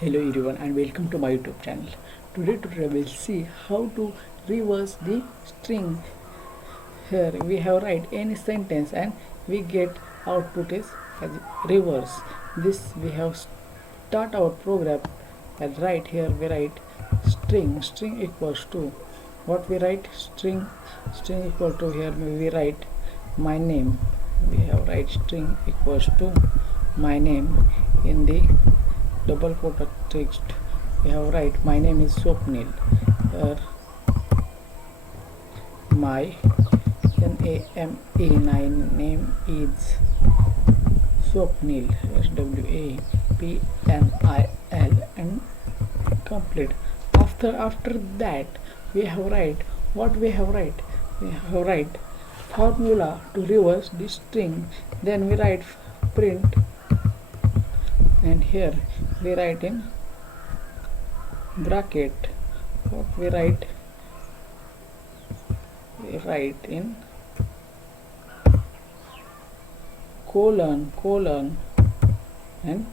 Hello everyone and welcome to my YouTube channel. Today we'll see how to reverse the string. Here we have write any sentence and we get output is as reverse. This we have start our program and right here we write string equals to what we write string equal to here we write my name. We have write string equals to my name in the double quoted text. We have write my name is Swapnil. Here my name is Swapnil, Swapnil, and complete. After that we have write what we have write. We have write formula to reverse the string. Then we write print, and here we write in bracket what we write in colon and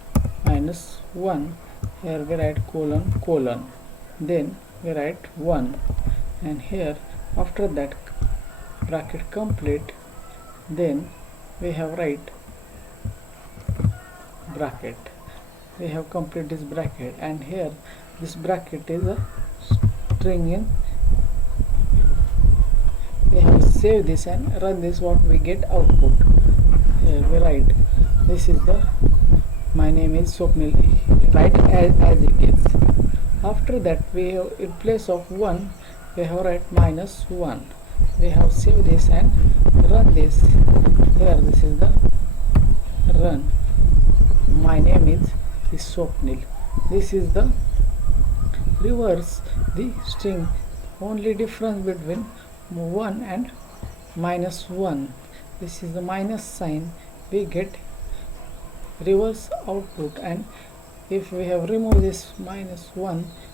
-1. Here we write colon, then we write 1, and here after that bracket complete. Then we have write bracket. We have complete this bracket, and here this bracket is a string in. We have save this and run this. What we get output. Here we write this is the my name is Swapnil, write as it is. After that we have in place of 1 we have write -1. We have save this and run this. Here this is the run. My name is Swapnil. This is the reverse the string. Only difference between 1 and -1. This is the minus sign. We get reverse output, and if we have removed this -1